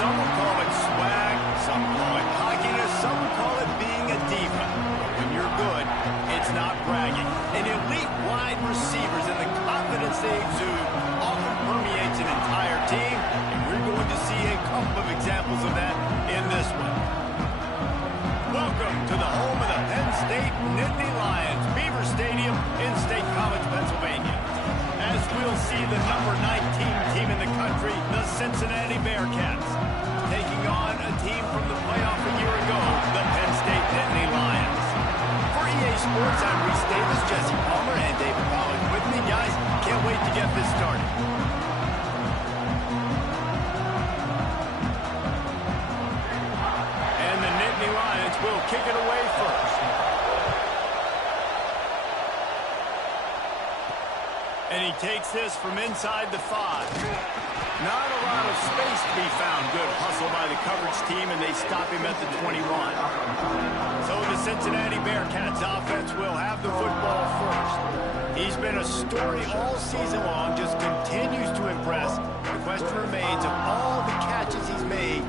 Some will call it swag, some call it cockiness, some will call it being a diva. But when you're good, it's not bragging. And elite wide receivers and the confidence they exude often permeates an entire team, and we're going to see a couple of examples of that in this one. Welcome to the home of the Penn State Nittany Lions, Beaver Stadium in State College, Pennsylvania. As we'll see the number 19 team in the country, the Cincinnati Bearcats, taking on a team from the playoff a year ago, the Penn State Nittany Lions. For EA Sports, I'm Reese Davis, Jesse Palmer, and David Pollack with me. Guys, can't wait to get this started. And the Nittany Lions will kick it away first. And he takes this from inside the 5. Not a lot of space to be found. Good hustle by the coverage team, and they stop him at the 21. So the Cincinnati Bearcats offense will have the football first. He's been a story all season long, just continues to impress. The question remains, of all the catches he's made,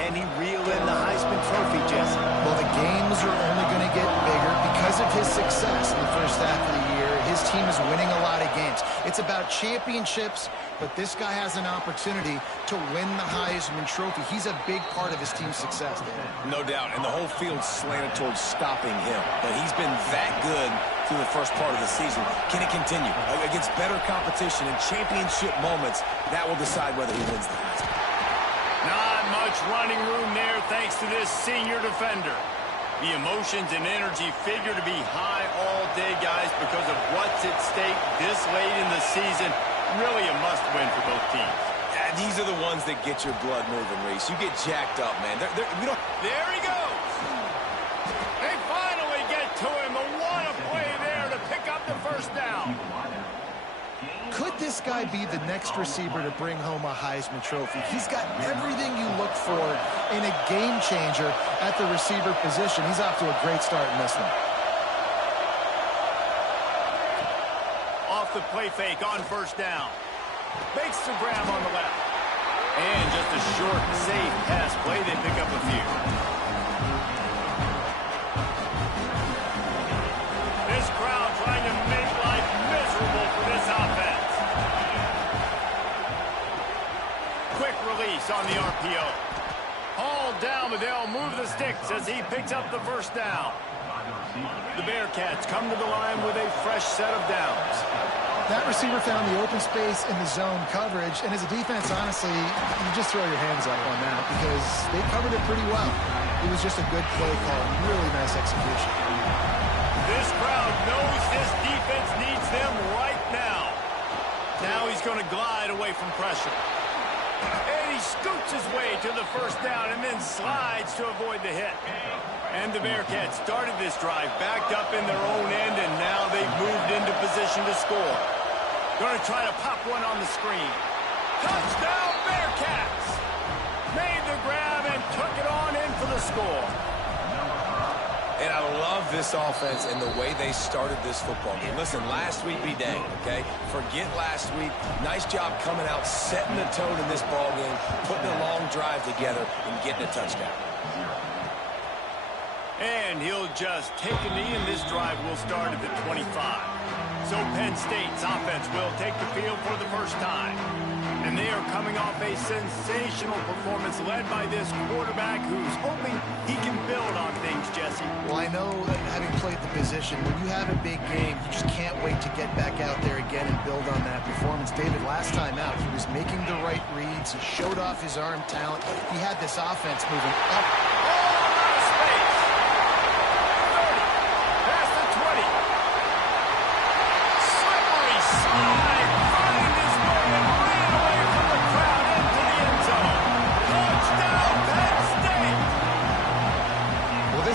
can he reel in the Heisman Trophy, Jesse? Well, the games are only going to get bigger because of his success in the first half of the year. His team is winning a lot of games. It's about championships, but this guy has an opportunity to win the Heisman Trophy. He's a big part of his team's success, David. No doubt, and the whole field's slanted towards stopping him. But he's been that good through the first part of the season. Can it continue? Against better competition and championship moments, that will decide whether he wins the Heisman. Not much running room there thanks to this senior defender. The emotions and energy figure to be high all day, guys, because of what's at stake this late in the season. Really a must-win for both teams. Yeah, these are the ones that get your blood moving, Reese. You get jacked up, man. There he goes. They finally get to him. A what a play there to pick up the first down. Could this guy be the next receiver to bring home a Heisman Trophy? He's got everything you look for in a game changer at the receiver position. He's off to a great start in this one. Off the play fake on first down. Makes the grab on the left. And just a short, safe pass play. They pick up a few. This crowd trying to make life miserable for this offense. Quick release on the RPO. Hauled down, but they'll move the sticks as he picks up the first down. The Bearcats come to the line with a fresh set of downs. That receiver found the open space in the zone coverage, and as a defense, honestly, you just throw your hands up on that because they covered it pretty well. It was just a good play call, really nice execution. This crowd knows this defense needs them right now. Now he's going to glide away from pressure. And he scoots his way to the first down and then slides to avoid the hit. And the Bearcats started this drive backed up in their own end, and now they've moved into position to score. Going to try to pop one on the screen. Touchdown Bearcats! Made the grab and took it on in for the score. And I love this offense and the way they started this football game. Listen, last week be dang, okay? Forget last week. Nice job coming out, setting the tone in this ball game, putting a long drive together, and getting a touchdown. And he'll just take a knee, and this drive will start at the 25. So Penn State's offense will take the field for the first time. And they are coming off a sensational performance led by this quarterback who's hoping he can build on things, Jesse. Well, I know that having played the position, when you have a big game, you just can't wait to get back out there again and build on that performance. David, last time out, he was making the right reads. He showed off his arm talent. He had this offense moving up.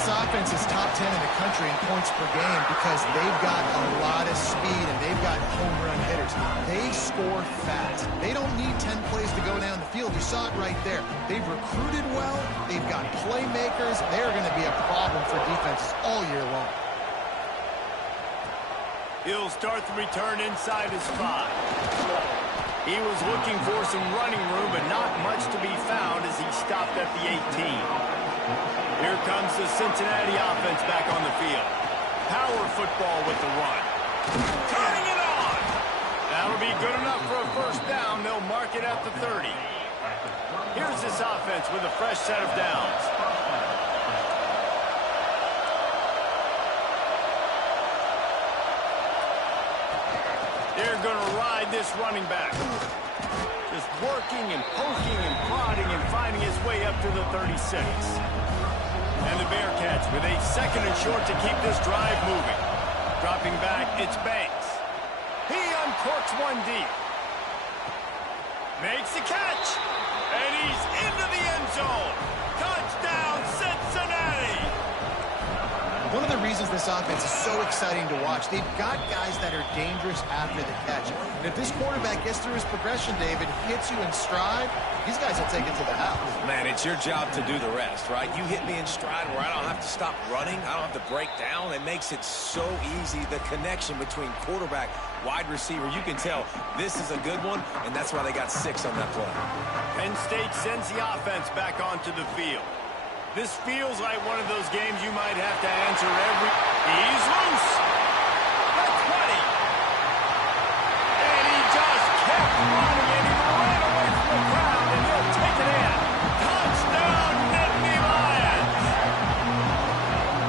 Offense is top 10 in the country in points per game because they've got a lot of speed and they've got home run hitters. They score fast. They don't need 10 plays to go down the field. You saw it right there. They've recruited well. They've got playmakers. They're going to be a problem for defenses all year long. He'll start the return inside his 5. He was looking for some running room, but not much to be found as he stopped at the 18. Here comes the Cincinnati offense back on the field. Power football with the run. Turning it on! That'll be good enough for a first down. They'll mark it at the 30. Here's this offense with a fresh set of downs. They're going to ride this running back. Just working and poking and prodding and finding his way up to the 36. And the Bearcats with a second and short to keep this drive moving. Dropping back, it's Banks. He uncorks one deep. Makes the catch. And he's into the end zone. Touchdown, Cincinnati! One of the reasons this offense is so exciting to watch, they've got guys that are dangerous after the catch. And if this quarterback gets through his progression, David, hits you in stride, these guys will take it to the house. Man, it's your job to do the rest, right? You hit me in stride where I don't have to stop running. I don't have to break down. It makes it so easy. The connection between quarterback, wide receiver, you can tell this is a good one, and that's why they got 6 on that play. Penn State sends the offense back onto the field. This feels like one of those games you might have to answer every... He's loose! The 20! And he just kept running, and he ran away from the crowd, and he'll take it in. Touchdown, Nittany Lions!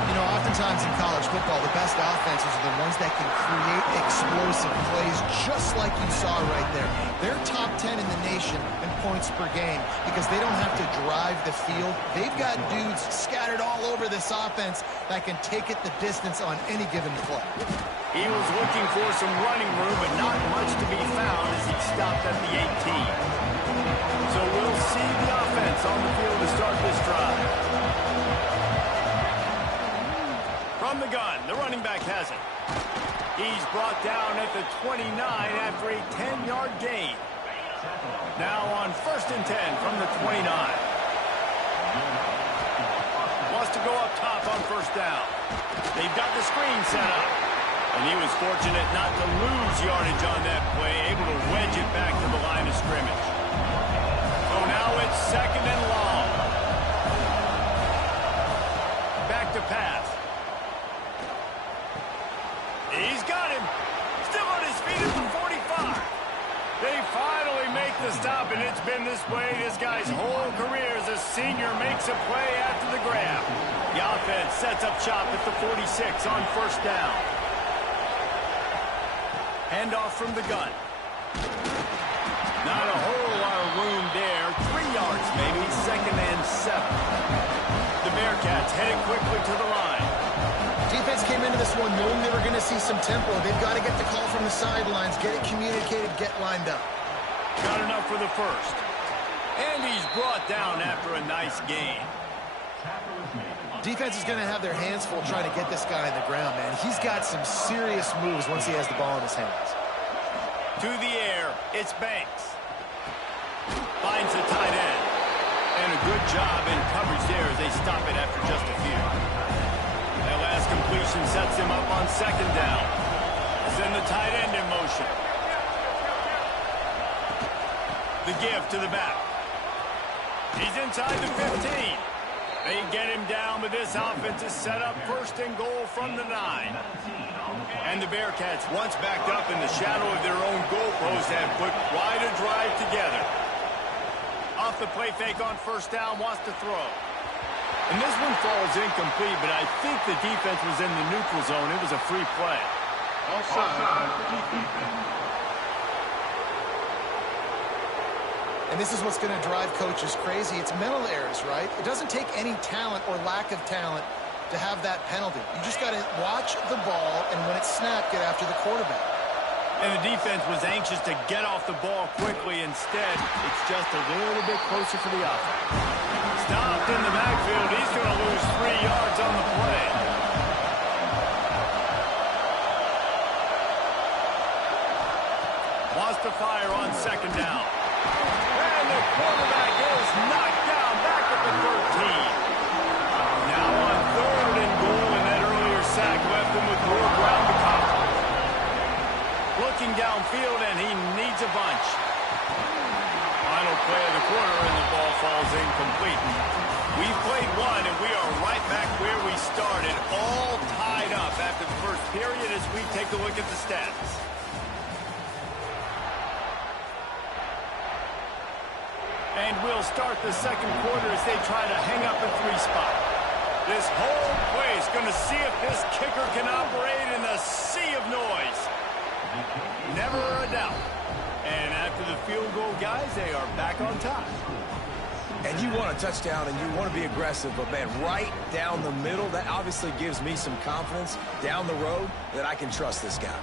You know, oftentimes in college football, the best offenses are the ones that can create explosive plays, just like you saw right there. They're top 10 in the nation in points per game because they don't have to drive the field. They've got dudes scattered all over this offense that can take it the distance on any given play. He was looking for some running room, but not much to be found as he stopped at the 18. So we'll see the offense on the field to start this drive. From the gun, the running back has it. He's brought down at the 29 after a 10-yard gain. Now on 1st and 10 from the 29. Wants to go up top on 1st down. They've got the screen set up. And he was fortunate not to lose yardage on that play, able to wedge it back to the line of scrimmage. So now it's 2nd and long. Back to pass. He's got him. Still on his feet at the 45. They finally make the stop, and it's been this way this guy's whole career as a senior makes a play after the grab. The offense sets up shop at the 46 on 1st down. Handoff from the gun. Not a whole lot of room there. 3 yards maybe, 2nd and 7. The Bearcats headed quickly to the line. Defense came into this one knowing they were going to see some tempo. They've got to get the call from the sidelines, get it communicated, get lined up. Got enough for the first. And he's brought down after a nice gain. Defense is going to have their hands full trying to get this guy on the ground, man. He's got some serious moves once he has the ball in his hands. To the air, it's Banks. Finds the tight end. And a good job in coverage there as they stop it after just a few. That last completion sets him up on 2nd down. Send the tight end in motion. The give to the back. He's inside the 15. They get him down, but this offense is set up 1st and goal from the 9. And the Bearcats, once backed up in the shadow of their own goalpost, have put quite a drive together. Off the play fake on 1st down, wants to throw. And this one falls incomplete, but I think the defense was in the neutral zone. It was a free play. And this is what's going to drive coaches crazy. It's mental errors, right? It doesn't take any talent or lack of talent to have that penalty. You just got to watch the ball, and when it's snapped, get after the quarterback. And the defense was anxious to get off the ball quickly. Instead, it's just a little bit closer for the offense. Stopped in the backfield. He's going to lose 3 yards on the play. Wants to fire on 2nd down. And the quarterback is knocked down back at the 13. Now on 3rd and goal, and that earlier sack left him with more ground to cover. Looking downfield, and he needs a bunch. incomplete. We've played one, and we are right back where we started, all tied up after the first period as we take a look at the stats. And we'll start the second quarter as they try to hang up a 3-spot. This whole place going to see if this kicker can operate in the sea of noise. Never a doubt. And after the field goal, guys, they are back on top. And you want a touchdown and you want to be aggressive, but, man, right down the middle, that obviously gives me some confidence down the road that I can trust this guy.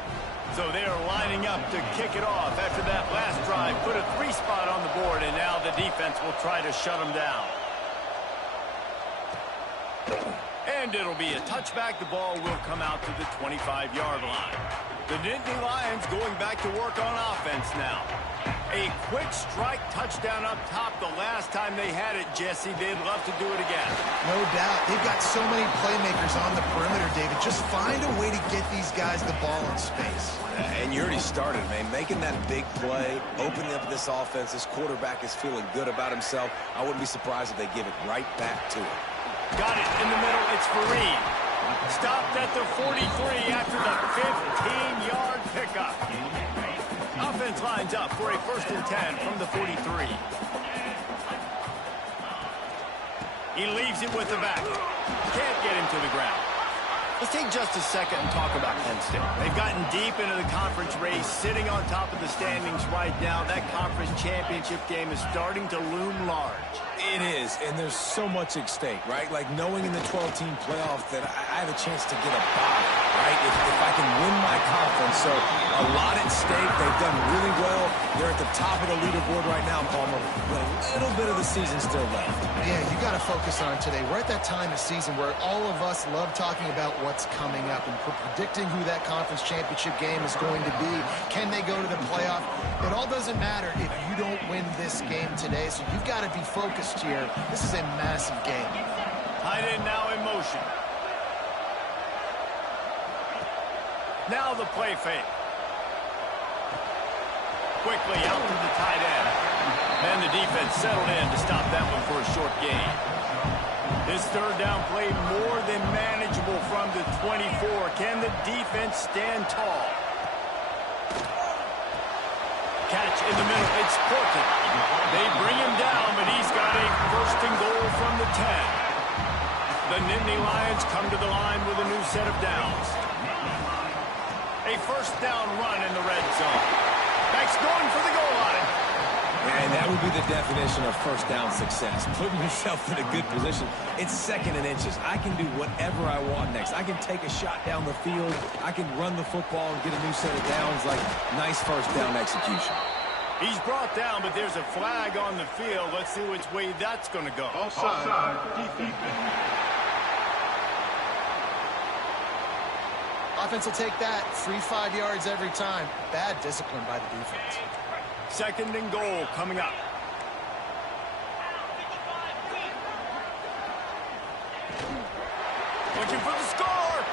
So they are lining up to kick it off after that last drive. Put a 3-spot on the board, and now the defense will try to shut them down. And it'll be a touchback. The ball will come out to the 25-yard line. The Nittany Lions going back to work on offense now. A quick strike touchdown up top the last time they had it, Jesse. They'd love to do it again. No doubt. They've got so many playmakers on the perimeter, David. Just find a way to get these guys the ball in space. And you already started, man. Making that big play, opening up this offense. This quarterback is feeling good about himself. I wouldn't be surprised if they give it right back to him. Got it in the middle. It's Fareed. Stopped at the 43 after the 15-yard pickup. Offense lines up for a 1st and 10 from the 43. He leaves it with the back. Can't get him to the ground. Let's take just a second and talk about Penn State. They've gotten deep into the conference race, sitting on top of the standings right now. That conference championship game is starting to loom large. It is, and there's so much at stake, right? Like knowing in the 12-team playoff that I have a chance to get a bye, right? If I can win my conference. So a lot at stake. They've done really well. They're at the top of the leaderboard right now, Palmer. But a little bit of the season still left. Yeah, you got to focus on today. We're at that time of season where all of us love talking about what's coming up and predicting who that conference championship game is going to be. Can they go to the playoff? It all doesn't matter if you don't win this game today, so you've got to be focused here. This is a massive game. Tight end now in motion. Now the play fake. Quickly out to the tight end. And the defense settled in to stop that one for a short gain. This 3rd down play more than manageable from the 24. Can the defense stand tall? Catch in the middle. It's Porter. They bring him down, but he's got a 1st and goal from the 10. The Nittany Lions come to the line with a new set of downs. A 1st down run in the red zone. Max going for the goal line. And that would be the definition of 1st down success. Putting yourself in a good position. It's 2nd and inches. I can do whatever I want next. I can take a shot down the field. I can run the football and get a new set of downs. Like, nice 1st down execution. He's brought down, but there's a flag on the field. Let's see which way that's going to go. Offside. Defense. Offense will take that. 3-5 yards every time. Bad discipline by the defense. 2nd and goal coming up. Looking for the score.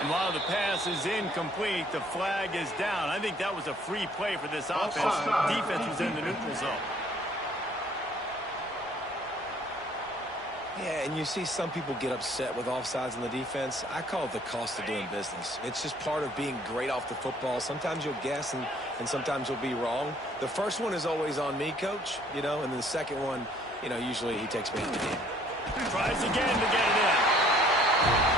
And while the pass is incomplete, the flag is down. I think that was a free play for this offense. The defense was in the neutral zone. Yeah, and you see some people get upset with offsides in the defense. I call it the cost of doing business. It's just part of being great off the football. Sometimes you'll guess and sometimes you'll be wrong. The first one is always on me, Coach, you know, and the second one, you know, usually he takes me out of the game. Tries again to get it in.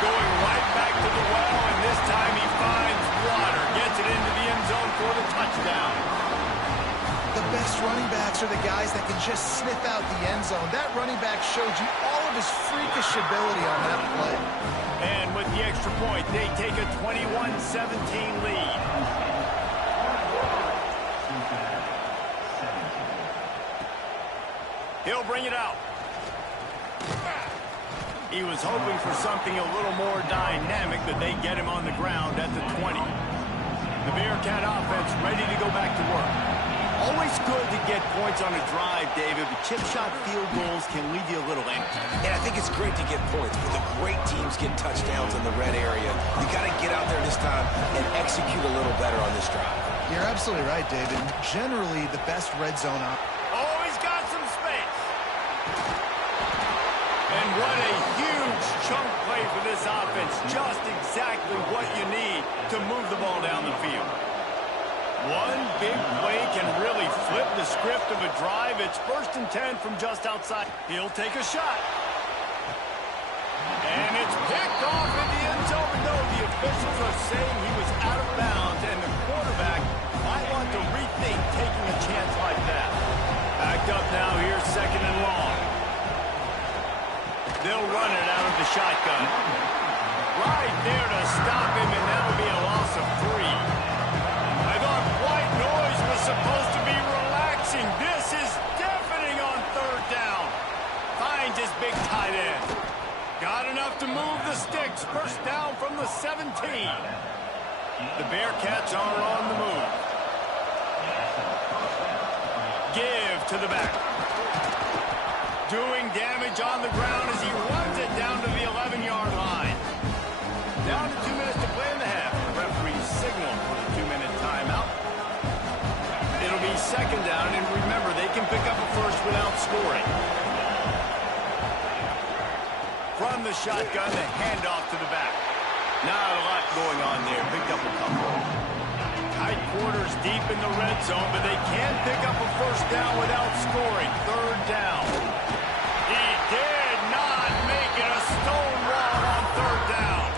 Going right back to the well, and this time he finds water. Gets it into the end zone for the touchdown. The best running backs are the guys that can just sniff out the end zone. That running back showed you all of his freakish ability on that play. And with the extra point, they take a 21-17 lead. He'll bring it out. He was hoping for something a little more dynamic, but they get him on the ground at the 20. The Bearcat offense ready to go back to work. Always good to get points on a drive, David, but chip shot field goals can leave you a little empty. And I think it's great to get points, but the great teams get touchdowns in the red area. You got to get out there this time and execute a little better on this drive. You're absolutely right, David. Generally, the best red zone Oh, he's got some space. And what a huge chunk play for this offense. Just exactly what you need to move the ball down the field. One big play can really flip the script of a drive. It's 1st and 10 from just outside. He'll take a shot. And it's picked off in the end zone. No, the officials are saying he was out of bounds, and the quarterback might want to rethink taking a chance like that. Backed up now here, 2nd and long. They'll run it out of the shotgun. Right there to stop him, and that'll be a loss of 3. I thought white noise was supposed to be relaxing. This is deafening on 3rd down. Finds his big tight end. Got enough to move the sticks. 1st down from the 17. The Bearcats are on the move. Give to the back. Doing damage on the ground as he runs it down to the 11-yard line. Down to 2 minutes to play in the half. The referee signal for the 2-minute timeout. It'll be 2nd down, and remember, they can pick up a first without scoring. From the shotgun, the handoff to the back. Not a lot going on there. Picked up a couple. Tight quarters deep in the red zone, but they can pick up a 1st down without scoring. 3rd down. He did not make it a stone wall on 3rd down.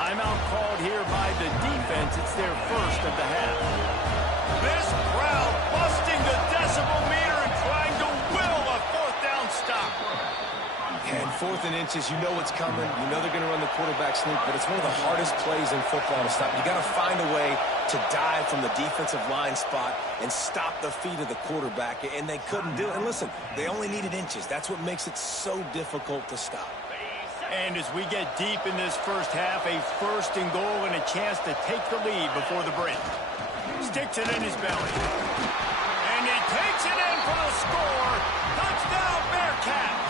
Timeout called here by the defense. It's their 1st of the half. This crowd busting the decibel meter and trying to will a 4th down stop. And 4th and inches, you know what's coming. You know they're going to run the quarterback sneak, but it's one of the hardest plays in football to stop. You got to find a way to dive from the defensive line spot and stop the feet of the quarterback, and they couldn't do it. And listen, they only needed inches. That's what makes it so difficult to stop. And as we get deep in this 1st half, a 1st and goal and a chance to take the lead before the break. Sticks it in his belly. And he takes it in for the score. Touchdown, Bearcats!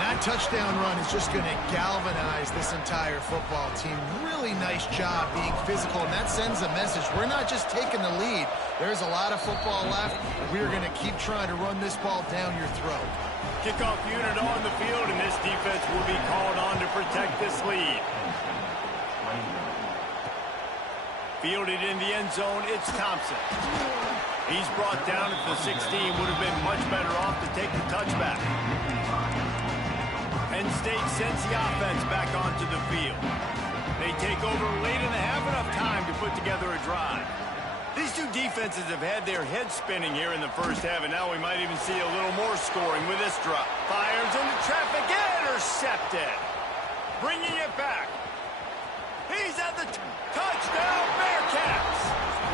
That touchdown run is just going to galvanize this entire football team. Really nice job being physical, and that sends a message. We're not just taking the lead. There's a lot of football left. We're going to keep trying to run this ball down your throat. Kickoff unit on the field, and this defense will be called on to protect this lead. Fielded in the end zone, it's Thompson. He's brought down at the 16. Would have been much better off to take the touchback. Penn State sends the offense back onto the field. They take over late in the half, enough time to put together a drive. These two defenses have had their heads spinning here in the 1st half, and now we might even see a little more scoring with this drop. Fires into traffic, intercepted. Bringing it back. He's at the touchdown, Bearcats.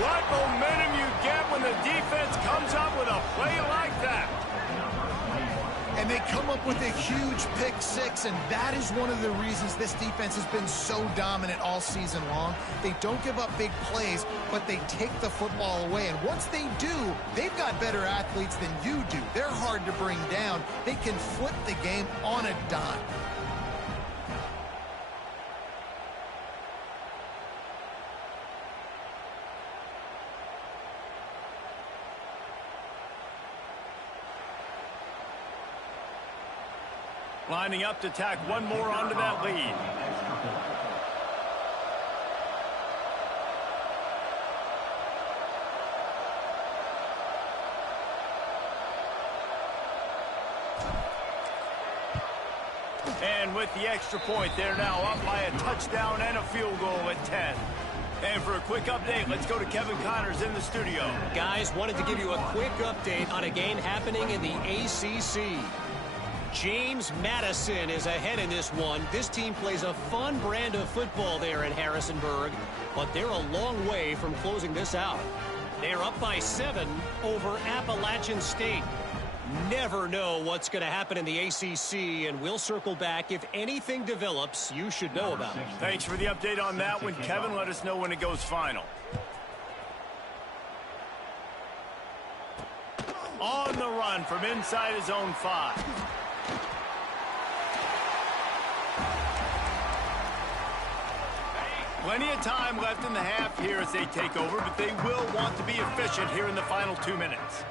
What momentum you get when the defense comes up with a play like that. And they come up with a huge pick 6, and that is one of the reasons this defense has been so dominant all season long. They don't give up big plays, but they take the football away. And once they do, they've got better athletes than you do. They're hard to bring down. They can flip the game on a dime. Lining up to tack one more onto that lead. And with the extra point, they're now up by a touchdown and a field goal at 10. And for a quick update, let's go to Kevin Connors in the studio. Guys, wanted to give you a quick update on a game happening in the ACC. James Madison is ahead in this one. This team plays a fun brand of football there in Harrisonburg, but they're a long way from closing this out. They're up by 7 over Appalachian State. Never know what's going to happen in the ACC, and we'll circle back. If anything develops, you should know about it. Thanks for the update on that one, Kevin. Let us know when it goes final. On the run from inside his own 5. Plenty of time left in the half here as they take over, but they will want to be efficient here in the final 2 minutes.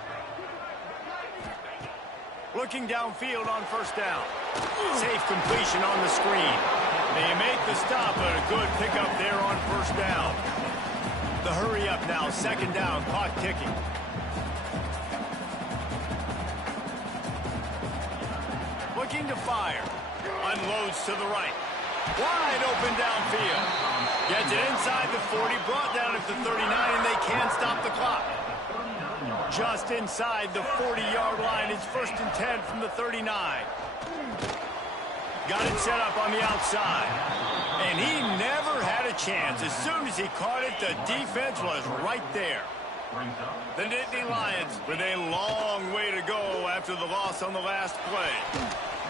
Looking downfield on first down. Safe completion on the screen. They make the stop, but a good pickup there on first down. The hurry up now, second down, clock ticking. Looking to fire. Unloads to the right. Wide open downfield. Gets it inside the 40, brought down at the 39, and they can't stop the clock. Just inside the 40-yard line. It's 1st and 10 from the 39. Got it set up on the outside. And he never had a chance. As soon as he caught it, the defense was right there. The Nittany Lions with a long way to go after the loss on the last play.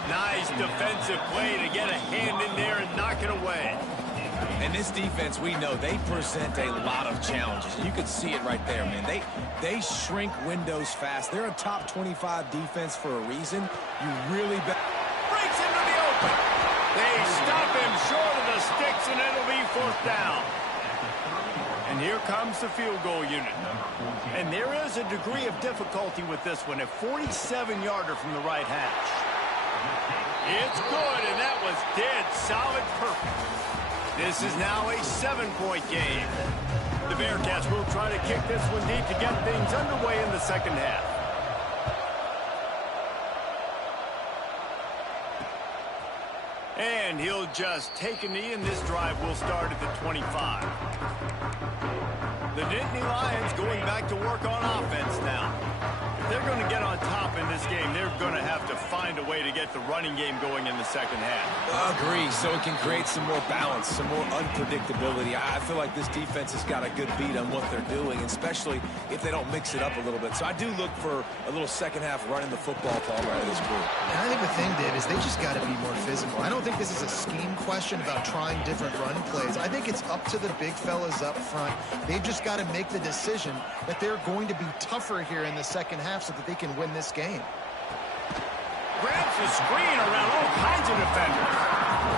Nice defensive play to get a hand in there and knock it away. And this defense, we know, they present a lot of challenges. You can see it right there, man. They shrink windows fast. They're a top 25 defense for a reason. You really bet. Breaks into the open. They stop him short of the sticks, and it'll be 4th down. And here comes the field goal unit. And there is a degree of difficulty with this one, a 47-yarder from the right hash. It's good, and that was dead solid perfect. This is now a 7-point game. The Bearcats will try to kick this one deep to get things underway in the second half. And he'll just take a knee, and this drive will start at the 25. The Nittany Lions going back to work on offense now. If they're going to get on top in this game, they're going to have to find a way to get the running game going in the second half. Agree, so it can create some more balance, some more unpredictability. I feel like this defense has got a good beat on what they're doing, especially if they don't mix it up a little bit. So I do look for a little second half running the football out of this group. And I think the thing, Dave, is they just got to be more physical. I don't think this is a scheme question about trying different run plays. I think it's up to the big fellas up front. They've just got to make the decision that they're going to be tougher here in the second half so that they can win this game. Grabs the screen around all kinds of defenders.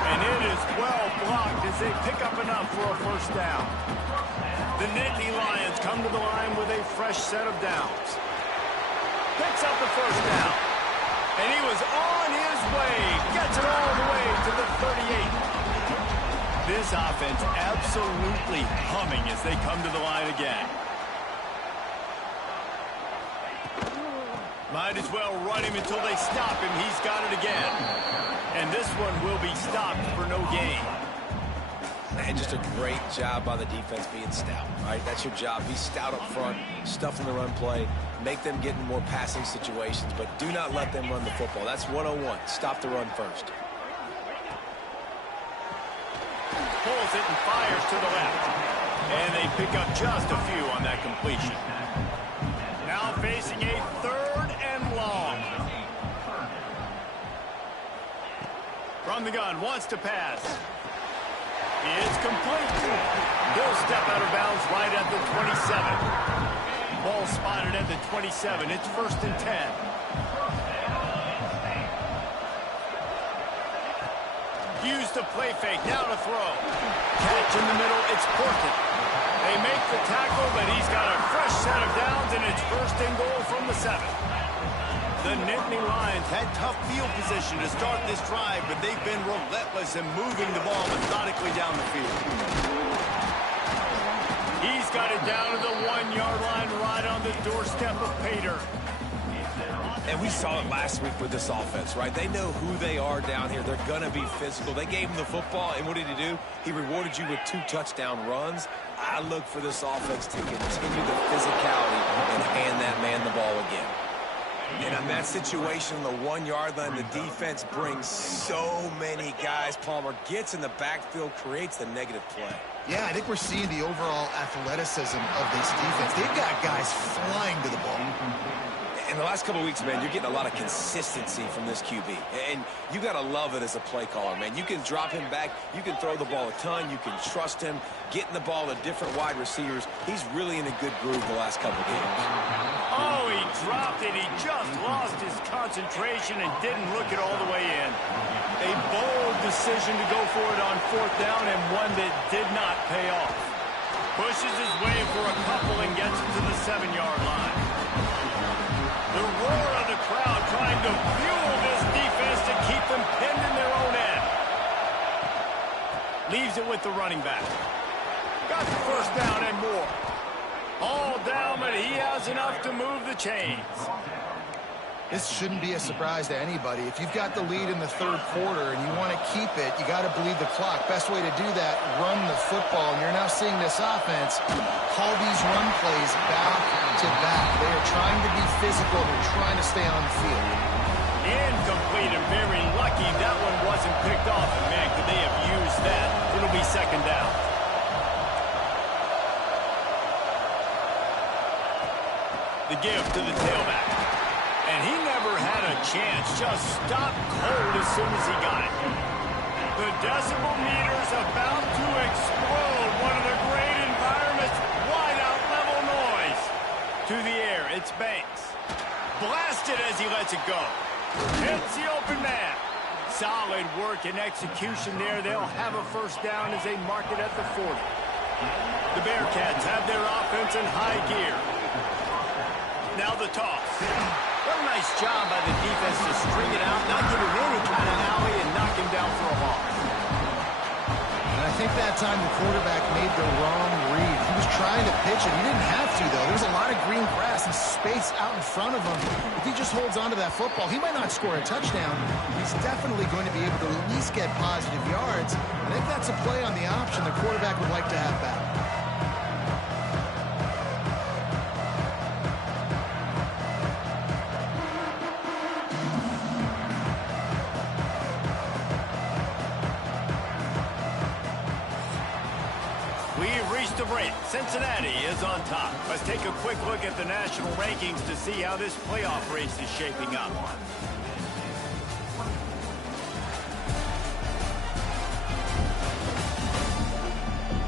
And it is well blocked as they pick up enough for a first down. The Nittany Lions come to the line with a fresh set of downs. Picks up the first down. And he was on his way. Gets it all the way to the 38. This offense absolutely humming as they come to the line again. Might as well run him until they stop him. He's got it again. And this one will be stopped for no gain. And just a great job by the defense being stout, right? That's your job. Be stout up front, stuff in the run play, make them get in more passing situations, but do not let them run the football. That's 101. Stop the run first. Pulls it and fires to the left. And they pick up just a few on that completion. Now facing a 3rd and long. From the gun, wants to pass. It's complete. He'll step out of bounds right at the 27. Ball spotted at the 27. It's 1st and 10. Use the play fake. Now to throw. Catch in the middle. It's Porkin. They make the tackle, but he's got a fresh set of downs, and it's 1st and goal from the 7. The Nittany Lions had tough field position to start this drive, but they've been relentless in moving the ball methodically down the field. He's got it down to the 1-yard line right on the doorstep of Pater. And we saw it last week with this offense, right? They know who they are down here. They're going to be physical. They gave him the football, and what did he do? He rewarded you with 2 touchdown runs. I look for this offense to continue the physicality and hand that man the ball again. And on that situation on the 1-yard line, the defense brings so many guys. Palmer gets in the backfield, creates the negative play. Yeah, I think we're seeing the overall athleticism of this defense. They've got guys flying to the ball. In the last couple of weeks, man, you're getting a lot of consistency from this QB. And you got to love it as a play caller, man. You can drop him back. You can throw the ball a ton. You can trust him, getting the ball to different wide receivers. He's really in a good groove the last couple of games. Oh, he dropped it. He just lost his concentration and didn't look it all the way in. A bold decision to go for it on 4th down, and one that did not pay off. Pushes his way for a couple and gets it to the 7-yard line. The roar of the crowd trying to with the running back. Got the first down and more. All down, but he has enough to move the chains. This shouldn't be a surprise to anybody. If you've got the lead in the third quarter and you want to keep it, you got to bleed the clock. Best way to do that, run the football. And you're now seeing this offense call these run plays back to back. They are trying to be physical. They're trying to stay on the field. Incomplete and very lucky that one wasn't picked off. And man, could they have used that? It'll be second down. The give to the tailback. And he never had a chance. Just stopped cold as soon as he got it. The decibel meter's about to explode. One of the great environments. Wide out level noise. To the air, it's Banks. Blasted as he lets it go. Hits the open man. Solid work and execution there. They'll have a first down as they mark it at the 40. The Bearcats have their offense in high gear. Now the toss. What a nice job by the defense to string it out, not give him any kind of alley, and knock him down for a loss. And I think that time the quarterback made the wrong read. He was trying to pitch it. He didn't have to, though. There's a lot of green grass and space out in front of him. If he just holds on to that football, he might not score a touchdown. He's definitely going to be able to at least get positive yards. I think that's a play on the option the quarterback would like to have back. The break. Cincinnati is on top. Let's take a quick look at the national rankings to see how this playoff race is shaping up.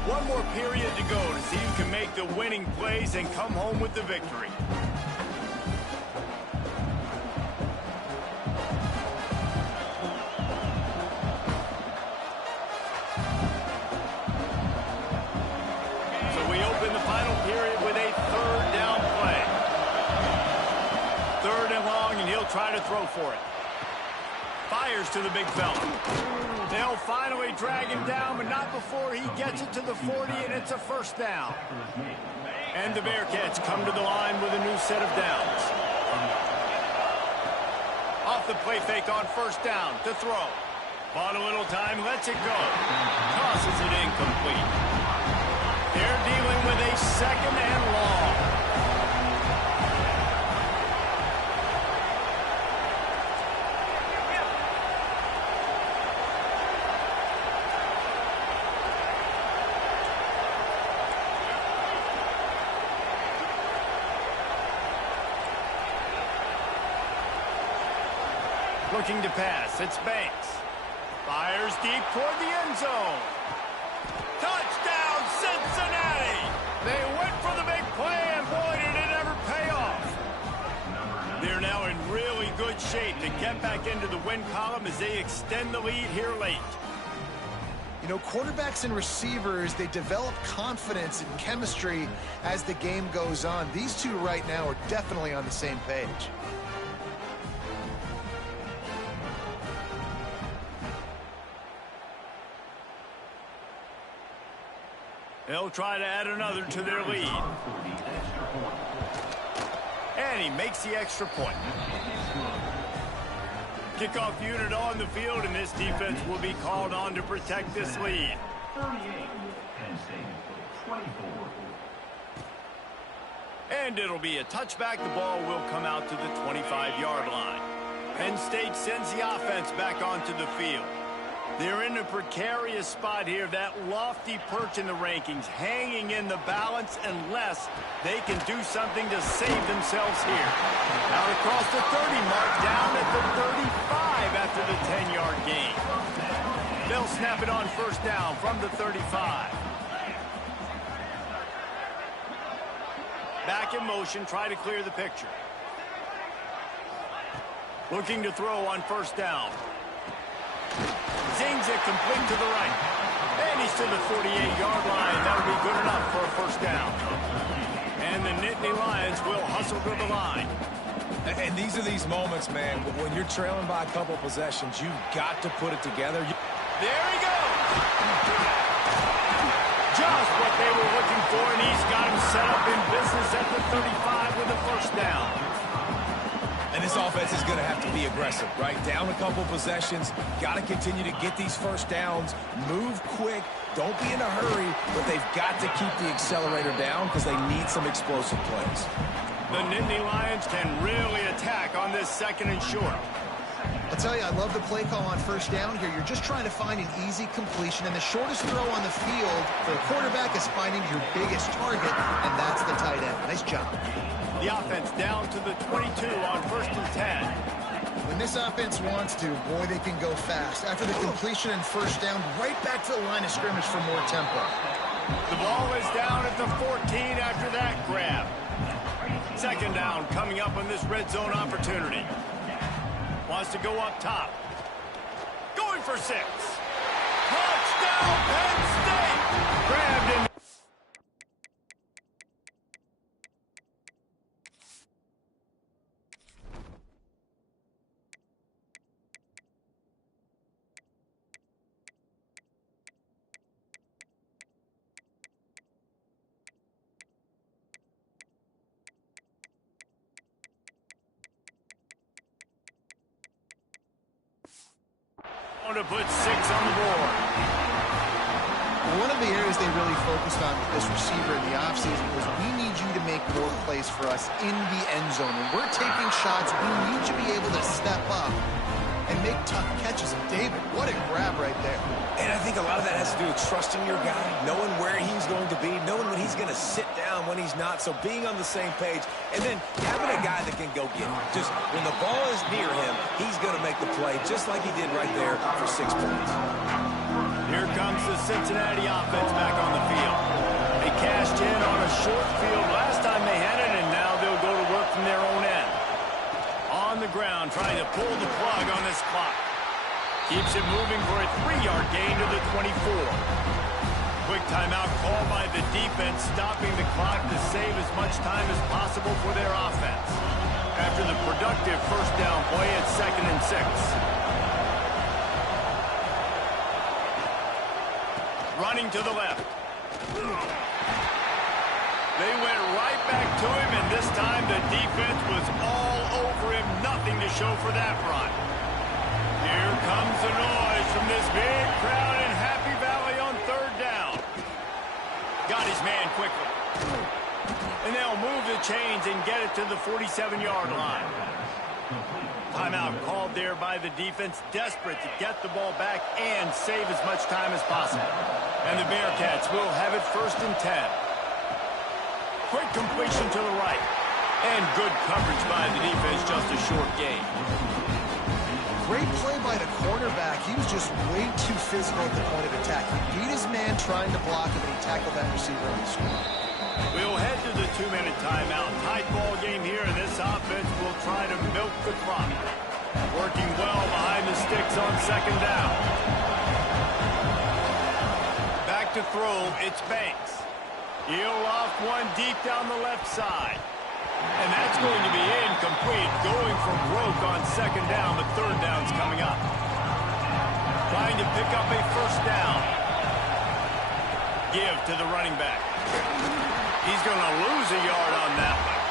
One more period to go to see who can make the winning plays and come home with the victory. Try to throw for it. Fires to the big fella. They'll finally drag him down, but not before he gets it to the 40, and it's a first down. And the Bearcats come to the line with a new set of downs. Off the play fake on first down to throw. Bought a little time, lets it go. Tosses it incomplete. They're dealing with a second and long. Looking to pass, it's Banks. Fires deep toward the end zone. Touchdown, Cincinnati! They went for the big play, and boy, did it ever pay off. They're now in really good shape to get back into the win column as they extend the lead here late. You know, quarterbacks and receivers, they develop confidence and chemistry as the game goes on. These two right now are definitely on the same page. They'll try to add another to their lead. And he makes the extra point. Kickoff unit on the field, and this defense will be called on to protect this lead. 38, Penn State, 24. And it'll be a touchback. The ball will come out to the 25-yard line. Penn State sends the offense back onto the field. They're in a precarious spot here, that lofty perch in the rankings, hanging in the balance unless they can do something to save themselves here. Out across the 30 mark, down at the 35 after the 10-yard gain. They'll snap it on first down from the 35. Back in motion, try to clear the picture. Looking to throw on first down. Zings it complete to the right. And he's to the 48-yard line. That'll be good enough for a first down. And the Nittany Lions will hustle to the line. And these are these moments, man, when you're trailing by a couple possessions, you've got to put it together. There he goes. they were looking for, and he's got him set up in business at the 35 with a first down. And this offense is going to have to be aggressive, right? Down a couple possessions, got to continue to get these first downs, move quick, don't be in a hurry, but they've got to keep the accelerator down because they need some explosive plays. The Nittany Lions can really attack on this second and short. I'll tell you, I love the play call on first down here. You're just trying to find an easy completion, and the shortest throw on the field for the quarterback is finding your biggest target, and that's the tight end. Nice job. The offense down to the 22 on 1st and 10. When this offense wants to, boy, they can go fast. After the completion and first down, right back to the line of scrimmage for more tempo. The ball is down at the 14 after that grab. Second down coming up on this red zone opportunity. Wants to go up top. Going for 6. Touchdown, Penn State! Grabbed in. To put 6 on the board. One of the areas they really focused on with this receiver in the offseason was we need you to make more plays for us in the end zone. When we're taking shots, we need you to be able to step up and make tough catches. And David, what a grab right there. And I think a lot of that has to do with trusting your guy, knowing where he's going to be, knowing when he's going to sit down, when he's not. So being on the same page, and then having a guy that can go get it. Just when the ball is near him, he's going to make the play, just like he did right there for 6 points. Here comes the Cincinnati offense back on the field. They cashed in on a short field last time they had it, and now they'll go to work from their own end. On the ground, trying to pull the plug on this clock. Keeps it moving for a 3-yard gain to the 24. Quick timeout called by the defense, stopping the clock to save as much time as possible for their offense. After the productive first down play at 2nd and 6. Running to the left. They went right back to him, and this time the defense was all over him. Nothing to show for that run. Here comes the noise from this big crowd in Happy Valley on 3rd down. Got his man quickly. And they'll move the chains and get it to the 47-yard line. Timeout called there by the defense, desperate to get the ball back and save as much time as possible. And the Bearcats will have it 1st and 10. Quick completion to the right. And good coverage by the defense, just a short gain. Great play by the cornerback. He was just way too physical at the point of attack. He beat his man trying to block him, and he tackled that receiver on the screen. We'll head to the 2-minute timeout. Tight ball game here, and this offense will try to milk the clock. Working well behind the sticks on 2nd down. Back to throw, it's Banks. He'll loft one deep down the left side. And that's going to be incomplete, going for broke on 2nd down, but 3rd down's coming up. Trying to pick up a first down. Give to the running back. He's going to lose a yard on that one.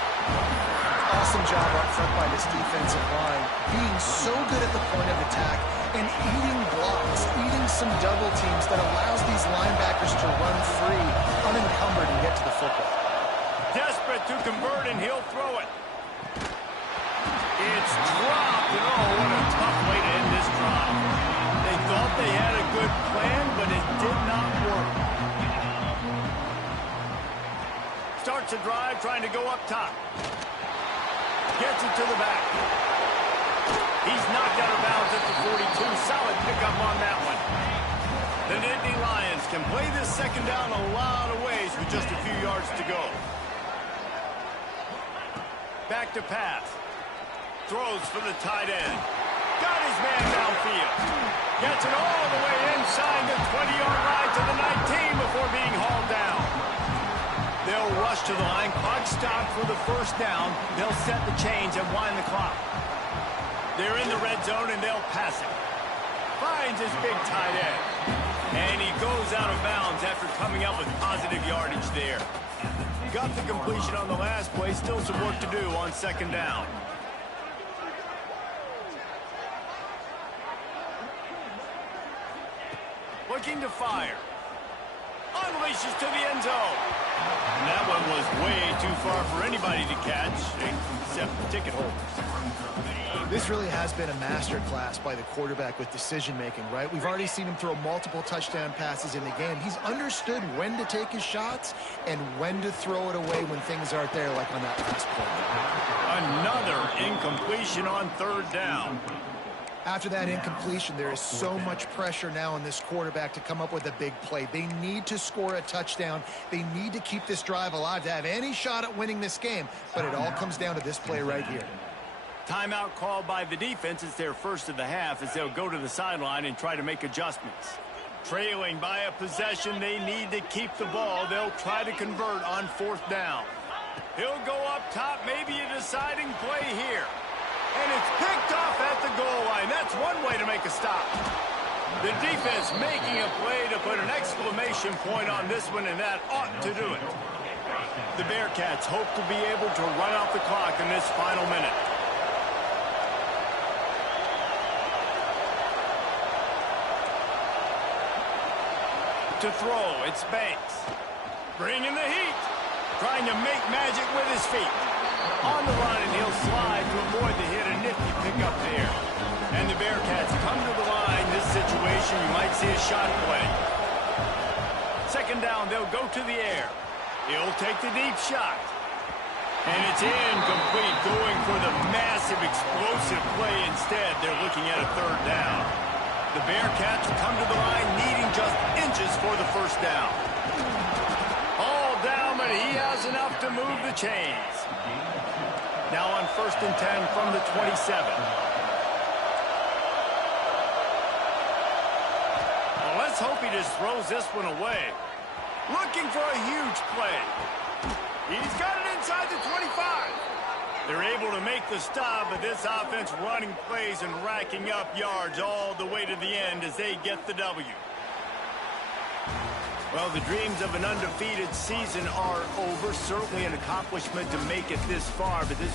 Awesome job up front by this defensive line, being so good at the point of attack and eating blocks, eating some double teams that allows these linebackers to run free, unencumbered, and get to the football. Desperate to convert, and he'll throw it. It's dropped, and oh, what a tough way to end this drive. They thought they had a good plan, but it did not work. Starts a drive, trying to go up top. Gets it to the back. He's knocked out of bounds at the 42. Solid pickup on that one. The Nittany Lions can play this 2nd down a lot of ways with just a few yards to go. Back to pass. Throws for the tight end. Got his man downfield. Gets it all the way inside the 20-yard line to the 19 before being hauled down. They'll rush to the line. Clock stopped for the first down. They'll set the chains and wind the clock. They're in the red zone, and they'll pass it. Finds his big tight end. And he goes out of bounds after coming up with positive yardage there. Got the completion on the last play. Still some work to do on second down. Looking to fire. Unleashes to the end zone. And that one was way too far for anybody to catch, except the ticket holders. This really has been a masterclass by the quarterback with decision-making, right? We've already seen him throw multiple touchdown passes in the game. He's understood when to take his shots and when to throw it away when things aren't there, like on that last play. Another incompletion on third down. After that incompletion, there is so much pressure now on this quarterback to come up with a big play. They need to score a touchdown. They need to keep this drive alive to have any shot at winning this game. But it all comes down to this play right here. Timeout called by the defense. It's their first of the half as they'll go to the sideline and try to make adjustments. Trailing by a possession, they need to keep the ball. They'll try to convert on fourth down. He'll go up top, maybe a deciding play here. And it's picked off at the goal line. That's one way to make a stop. The defense making a play to put an exclamation point on this one, and that ought to do it. The Bearcats hope to be able to run out the clock in this final minute. To throw, it's Banks. Bringing the heat. Trying to make magic with his feet. On the run, and he'll slide to avoid the hit. A nifty pickup there. And the Bearcats come to the line. This situation, you might see a shot play. Second down, they'll go to the air. He'll take the deep shot. And it's incomplete, going for the massive, explosive play instead. They're looking at a third down. The Bearcats come to the line, needing just inches for the first down. All down, but he has enough to move the chains. Now on 1st and 10 from the 27. Well, let's hope he just throws this one away. Looking for a huge play. He's got it inside the 25. They're able to make the stop, but this offense running plays and racking up yards all the way to the end as they get the W. Well, the dreams of an undefeated season are over. Certainly an accomplishment to make it this far, but this